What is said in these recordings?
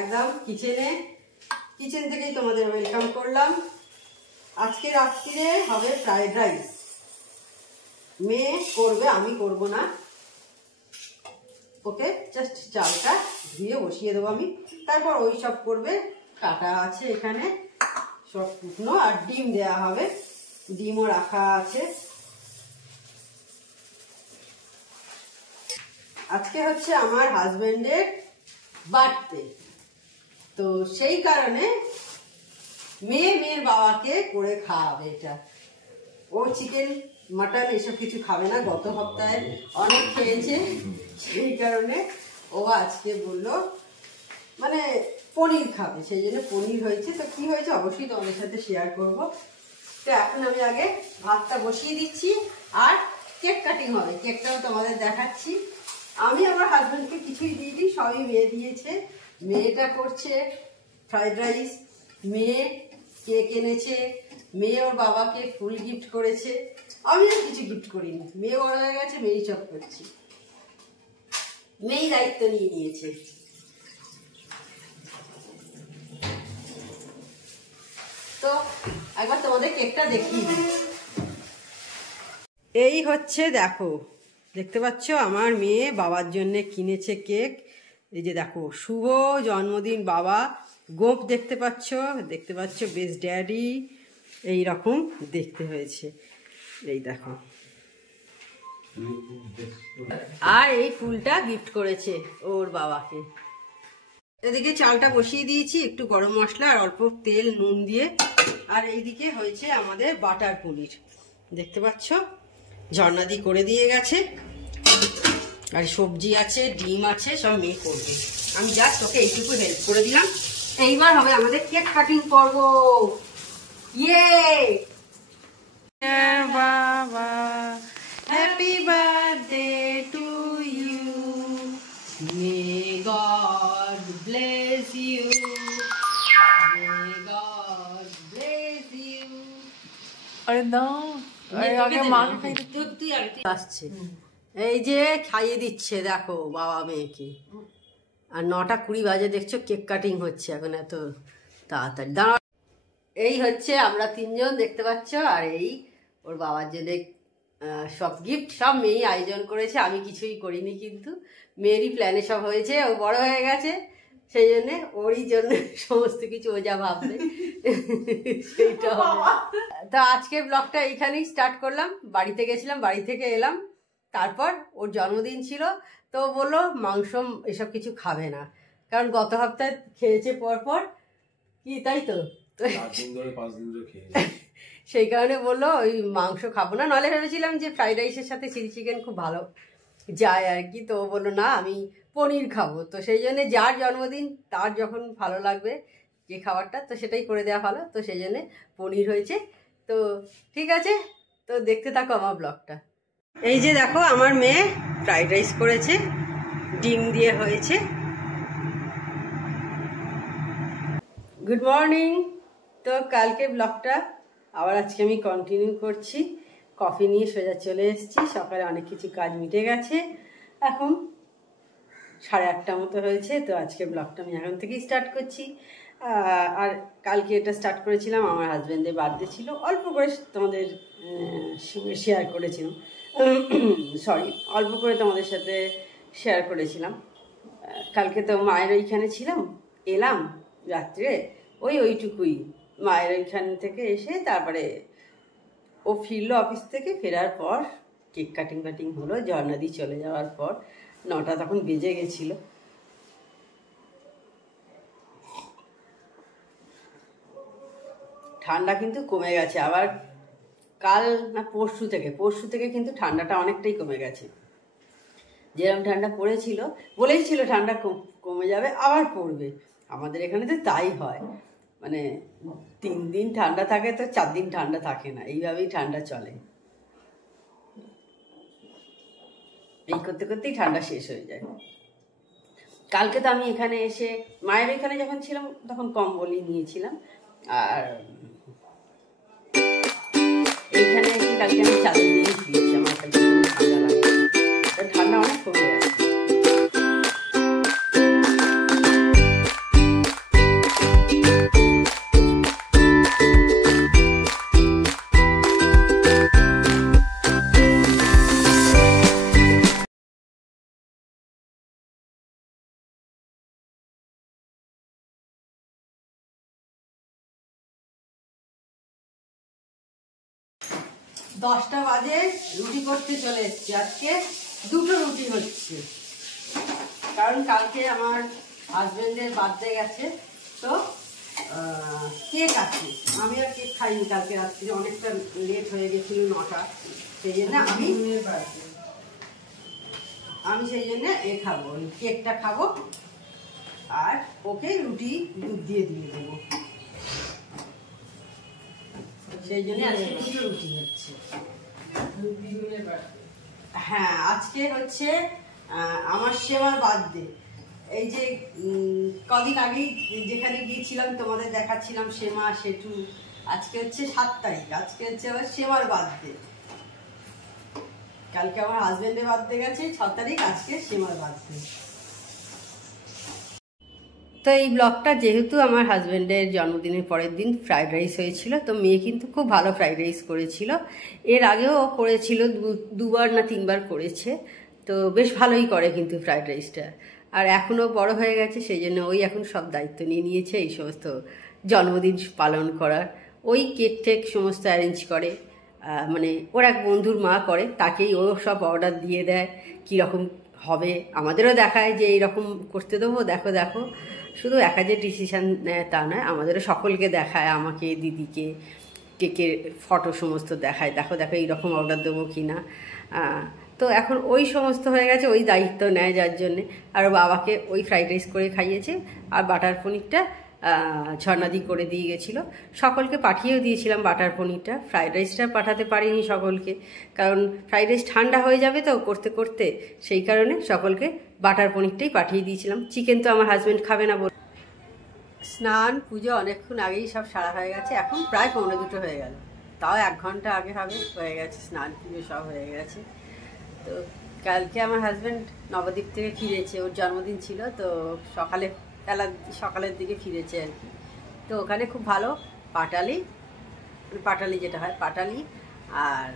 একদম কিচেন থেকেই তোমাদের ওয়েলকাম করলাম। আজকে রাত্রিরে হবে ফ্রাইড রাইস। মেয়ে করবে, আমি করব না। ওকে জাস্ট চালটা ধুয়ে বসিয়ে দেবো আমি, তারপর ওই সব করবে। কাটা আছে এখানে সব শুকনো, আর ডিম দেওয়া হবে, ডিমও রাখা আছে। আজকে হচ্ছে আমার হাজবেন্ডের বার্থডে, তো সেই কারণে মেয়ের বাবাকে করে খাওয়াবে। এটা ও চিকেন মাটন এসব কিছু খাবে না, গত সপ্তাহে অনেক খেয়েছে, সেই কারণে ও আজকে বললো মানে পনির খাবে, সেই জন্য পনির হয়েছে। তো কি হয়েছে অবশ্যই তোমাদের সাথে শেয়ার করব। তো এখন আমি আগে ভাতটা বসিয়ে দিচ্ছি, আর কেক কাটিং হবে, কেকটাও তোমাদের দেখাচ্ছি। আমি আমার হাজবেন্ডকে কিছুই দিইনি, সবই মেয়ে দিয়েছে। মেয়েটা করছে ফ্রাইড রাইস, মেয়ে কেক এনেছে, মেয়ে ওর বাবাকে ফুল গিফট করেছে, আমি আর কিছু গিফট করিনি। মেয়ে বড় হয়ে গেছে, মেয়েই সব করছি, মেয়েই দায়িত্ব নিয়ে নিয়েছে। তো একবার তোমাদের কেকটা দেখিয়ে দিই। এই হচ্ছে, দেখো দেখতে পাচ্ছ আমার মেয়ে বাবার জন্য কিনেছে কেক। এই যে দেখো, শুভ জন্মদিন বাবা, গোপ দেখতে পাচ্ছ বেস্ট ড্যাডি, এই রকম দেখতে হয়েছে। এই দেখো, আর এই ফুলটা গিফট করেছে ওর বাবাকে। এদিকে চালটা বসিয়ে দিয়েছি, একটু গরম মশলা আর অল্প তেল নুন দিয়ে। আর এইদিকে হয়েছে আমাদের বাটার পনির, দেখতে পাচ্ছ ঝর্ণাদি করে দিয়ে গেছে। আর সবজি আছে, ডিম আছে, সব মেয়ে করবে, আমি জাস্ট ওকে এইটুকু হেল্প করে দিলাম। এইবার হবে আমাদের কেক কাটিং পর্ব। ইয়ে বাবা, happy birthday to you, may God bless you, may God bless you. আরে দাও, আগে মাকে খাই দিতে। তুই আসছে, এই যে খাইয়ে দিচ্ছে দেখো বাবা মেয়েকে। আর 9:20 বাজে, দেখছো কেক কাটিং হচ্ছে এখন এত তাড়াতাড়ি। দাঁড়া, এই হচ্ছে আমরা তিনজন দেখতে পাচ্ছ। আর এই ওর বাবার জন্য সব গিফট সব মেয়েই আয়োজন করেছে, আমি কিছুই করিনি, কিন্তু মেয়েরই প্ল্যানে সব হয়েছে। ও বড় হয়ে গেছে, সেই জন্য ওরই জন্য সমস্ত কিছু ও যা ভাববে সেইটা হবে। তো আজকের ব্লগটা এইখানেই স্টার্ট করলাম। বাড়িতে গেছিলাম, বাড়ি থেকে এলাম, তারপর ওর জন্মদিন ছিল, তো বললো মাংস এসব কিছু খাবে না, কারণ গত সপ্তাহে খেয়েছে পরপর কি, তাই তো সেই কারণে বললো ওই মাংস খাবো না। নাহলে ভেবেছিলাম যে ফ্রাইড রাইসের সাথে চিলি চিকেন খুব ভালো যায় আর কি, তো বললো না আমি পনির খাবো। তো সেই জন্য যার জন্মদিন তার যখন ভালো লাগবে যে খাবারটা, তো সেটাই করে দেওয়া ভালো, তো সেই জন্যে পনির হয়েছে। তো ঠিক আছে, তো দেখতে থাকো আমার ব্লগটা। এই যে দেখো আমার মেয়ে ফ্রাইড রাইস করেছে, ডিম দিয়ে হয়েছে। Good morning. তো কালকে ব্লগটা আবার আজকে আমি কন্টিনিউ করছি। কফি নিয়ে সোজা চলে এসেছি, সকালে অনেক কিছু কাজ মিটে গেছে, এখন 8:30 মতো হয়েছে। তো আজকে ব্লগটা আমি এখন থেকেই স্টার্ট করছি। আর কালকে এটা স্টার্ট করেছিলাম, আমার হাজব্যান্ডের বার্থডে ছিল, অল্প করে তোমাদের শেয়ার করেছিলাম, সরি অল্প করে তোমাদের সাথে শেয়ার করেছিলাম। কালকে তো মায়ের ওইখানে ছিলাম, এলাম রাত্রে ওইটুকুই। মায়ের ওইখান থেকে এসে তারপরে ও ফিরলো অফিস থেকে, ফেরার পর কেক কাটিং হলো। ঝর্ণাদি চলে যাওয়ার পর 9টা তখন বেজে গেছিল। ঠান্ডা কিন্তু কমে গেছে আবার, কাল না পরশু থেকে কিন্তু ঠান্ডাটা অনেকটাই কমে গেছে। যেরকম ঠান্ডা পড়েছিল, বলেইছিল ঠান্ডা কমে যাবে, আবার পড়বে। আমাদের এখানে তো তাই হয়, মানে 3 দিন ঠান্ডা থাকে তো 4 দিন ঠান্ডা থাকে না, এইভাবেই ঠান্ডা চলে। এই করতে করতেই ঠান্ডা শেষ হয়ে যায়। কালকে তো আমি এখানে এসে মায়ের এখানে যখন ছিলাম তখন কম্বলই নিয়েছিলাম, আর এইখানে এসে কালকে আমি চাদর নিয়ে শুয়েছি। আমার কাছে ঠান্ডা লাগে, ঠান্ডা অনেক কমে গেছে। 10টা বাজে, রুটি করতে চলে এসেছি। আজকে 2টো রুটি হচ্ছে, কারণ কালকে আমার হাজবেন্ডের বার্থডে গেছে, তো কেক আছে। আমি আর কেক খাইনি কালকে রাত্রে, অনেকটা লেট হয়ে গেছিল 9টা, সেই জন্য আমি সেই জন্য খাবো, ওই কেকটা খাবো আর ওকে রুটি দুধ দিয়ে দেবো, সেই জন্য আজকে 2টো রুটি হচ্ছে। হ্যাঁ, আজকে হচ্ছে আমার সেমার বার্থডে। এই যে কদিন আগেই যেখানে গিয়েছিলাম তোমাদের দেখাচ্ছিলাম সেমা সেটু, আজকে হচ্ছে 7 তারিখ, আজকে হচ্ছে আমার সেমার বার্থডে। কালকে আমার হাজবেন্ডের বার্থডে গেছে 6 তারিখ, আজকে সেমার বার্থডে। তো এই ব্লগটা যেহেতু আমার হাজবেন্ডের জন্মদিনের পরের দিন ফ্রাইড রাইস হয়েছিল, তো মেয়ে কিন্তু খুব ভালো ফ্রাইড রাইস করেছিল। এর আগেও করেছিল, 2বার না 3বার করেছে, তো বেশ ভালোই করে কিন্তু ফ্রাইড রাইসটা। আর এখনও বড় হয়ে গেছে, সেই জন্য ওই এখন সব দায়িত্ব নিয়ে নিয়েছে এই সমস্ত জন্মদিন পালন করার। ওই কেক টেক সমস্ত অ্যারেঞ্জ করে, মানে ওর এক বন্ধুর মা করে, তাকেই ও সব অর্ডার দিয়ে দেয় কীরকম হবে, আমাদেরও দেখায় যে এইরকম করতে দেবো, দেখো দেখো। শুধু একা যে ডিসিশান নেয় তা নয়, আমাদেরও সকলকে দেখায়, আমাকে, দিদিকে, কেকের ফটো সমস্ত দেখায়, দেখো দেখো এইরকম অর্ডার দেবো কি না। তো এখন ওই সমস্ত হয়ে গেছে, ওই দায়িত্ব নেয়, যার জন্যে। আর বাবাকে ওই ফ্রাইড রাইস করে খাইয়েছে, আর বাটার পনিরটা ঝর্ণাদি করে দিয়ে গেছিলো। সকলকে পাঠিয়েও দিয়েছিলাম বাটার পনিরটা, ফ্রাইড রাইসটা পাঠাতে পারিনি সকলকে, কারণ ফ্রাইড রাইস ঠান্ডা হয়ে যাবে তো করতে করতে, সেই কারণে সকলকে বাটার পনিরটাই পাঠিয়ে দিয়েছিলাম। চিকেন তো আমার হাজব্যান্ড খাবে না বলে। স্নান পুজো অনেকক্ষণ আগেই সব সারা হয়ে গেছে, এখন প্রায় 1:45 হয়ে গেল, তাও 1 ঘন্টা আগে হবে, হয়ে গেছে স্নান পুজো সব হয়ে গেছে। তো কালকে আমার হাজব্যান্ড নবদ্বীপ থেকে ফিরেছে, ওর জন্মদিন ছিল, তো সকালের দিকে ফিরেছে আর কি। তো ওখানে খুব ভালো পাটালি যেটা হয় পাটালি আর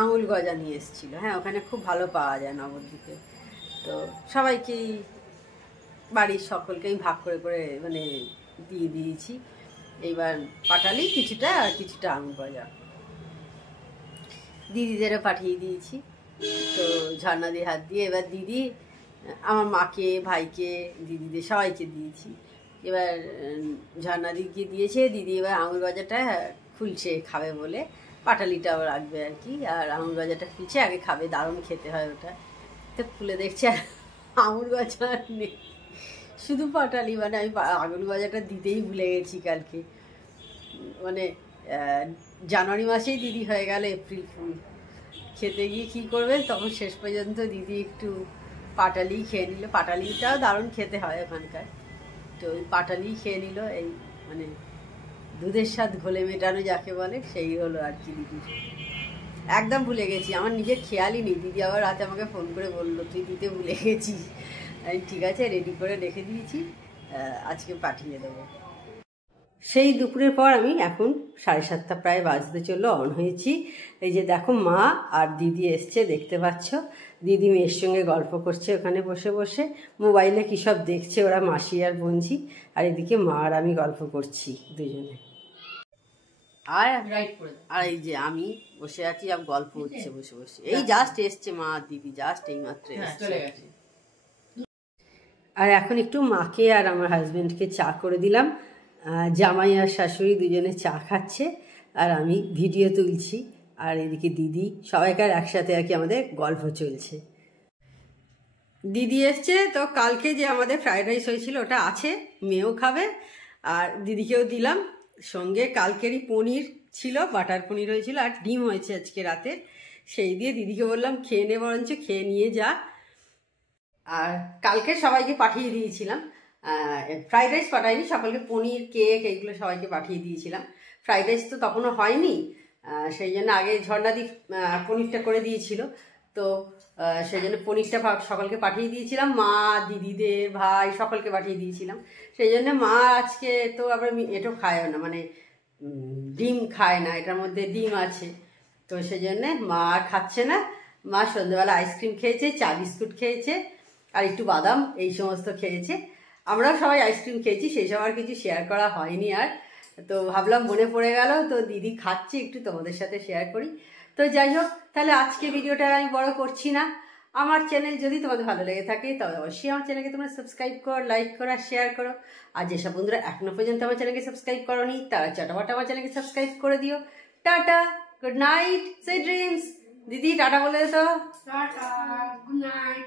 আঙুল গজা নিয়ে এসেছিলো। হ্যাঁ, ওখানে খুব ভালো পাওয়া যায় নবদ্বীপে। তো সবাইকেই, বাড়ির সকলকেই ভাগ করে করে মানে দিয়ে দিয়েছি। এইবার পাটালি কিছুটা আর কিছুটা আঙুল গজা দিদিদেরও পাঠিয়ে দিয়েছি। তো ঝর্ণাদির হাত দিয়ে এবার দিদি আমার মাকে, ভাইকে, দিদিদের সবাইকে দিয়েছি। এবার ঝর্ণাদিকে দিয়েছে, দিদি এবার আঙুল গজাটা খুলছে খাবে বলে, পাটালিটাও রাখবে আর কি, আর আঙুল গজাটা খুলছে, আগে খাবে, দারুণ খেতে হয় ওটা। তো খুলে দেখছে আর আঙুল গজা নেই, শুধু পাটালি। মানে আমি আঙুল গজাটা দিতেই ভুলে গেছি কালকে, মানে জানুয়ারি মাসেই দিদি হয়ে গেল এপ্রিল ফুল। খেতে গিয়ে কী করবেন, তখন শেষ পর্যন্ত দিদি একটু পাটালি খেয়ে নিল, পাটালিটাও দারুণ খেতে হয় ওখানকার, তো ওই পাটালি খেয়ে নিল। এই মানে দুধের স্বাদ ঘোলে মেটানো যাকে বলে, সেই হলো আর কি দিদির। একদম ভুলে গেছি, আমার নিজের খেয়ালই নেই। দিদি আবার রাতে আমাকে ফোন করে বললো তুই দিতে ভুলে গেছিস। আমি ঠিক আছে, রেডি করে রেখে দিয়েছি, আজকে পাঠিয়ে দেবো। সেই দুপুরের পর আমি এখন 7:30 প্রায় বাজতে চললো, অন হয়েছি। এই যে দেখো মা আর দিদি এসছে, দেখতে পাচ্ছ। দিদি মেয়ের সঙ্গে গল্প করছে ওখানে বসে বসে, মোবাইলে কী সব দেখছে ওরা, মাসি আর বোনঝি, আর এদিকে মা আর আমি গল্প করছি দুজনে। আর এই যে আমি বসে আছি, আর গল্প হচ্ছে বসে বসে। এই জাস্ট এসছে মা আর দিদি, জাস্ট এই মাত্র এসছে। আর এখন একটু মাকে আর আমার হাজবেন্ডকে চা করে দিলাম। জামাই আর শাশুড়ি দুজনে চা খাচ্ছে, আর আমি ভিডিও তুলছি, আর এদিকে দিদি, সবাইকার একসাথে আর কি আমাদের গল্প চলছে। দিদি এসছে, তো কালকে যে আমাদের ফ্রাইড রাইস হয়েছিল ওটা আছে, মেয়েও খাবে, আর দিদিকেও দিলাম। সঙ্গে কালকেরই পনির ছিল, বাটার পনির হয়েছিল, আর ডিম হয়েছে আজকে রাতে, সেই দিয়ে দিদিকে বললাম খেয়ে নে, বরঞ্চ খেয়ে নিয়ে যা। আর কালকে সবাইকে পাঠিয়ে দিয়েছিলাম, ফ্রাইড রাইস পাঠাইনি, সকলকে পনির, কেক এইগুলো সবাইকে পাঠিয়ে দিয়েছিলাম। ফ্রাইড রাইস তো তখনও হয়নি, সেই জন্য আগে ঝর্ণাদি পনিরটা করে দিয়েছিল, তো সেই জন্য পনিরটা সকলকে পাঠিয়ে দিয়েছিলাম, মা, দিদিদের, ভাই সকলকে পাঠিয়ে দিয়েছিলাম। সেই জন্য মা আজকে তো আবার এটাও খায় না, মানে ডিম খায় না, এটার মধ্যে ডিম আছে, তো সেই জন্যে মা খাচ্ছে না। মা সন্ধ্যেবেলা আইসক্রিম খেয়েছে, চা বিস্কুট খেয়েছে, আর একটু বাদাম, এই সমস্ত খেয়েছে। আমরাও সবাই আইসক্রিম খেয়েছি, সেই সব আর কিছু শেয়ার করা হয়নি। আর তো ভাবলাম মনে পড়ে গেল, তো দিদি খাচ্ছে একটু তোমাদের সাথে শেয়ার করি। তো যাই হোক, তাহলে আজকে ভিডিওটা আমি বড় করছি না। আমার চ্যানেল যদি তোমাদের ভালো লেগে থাকে তবে অবশ্যই আমার চ্যানেলকে তোমরা সাবস্ক্রাইব করো, লাইক করো আর শেয়ার করো। আর যেসব বন্ধুরা এখনো পর্যন্ত আমার চ্যানেলকে সাবস্ক্রাইব করোনি তারা চটাপট আমার চ্যানেলকে সাবস্ক্রাইব করে দিও। Tata, good night, sweet dreams. দিদি টাটা বলে তো। Tata, good night.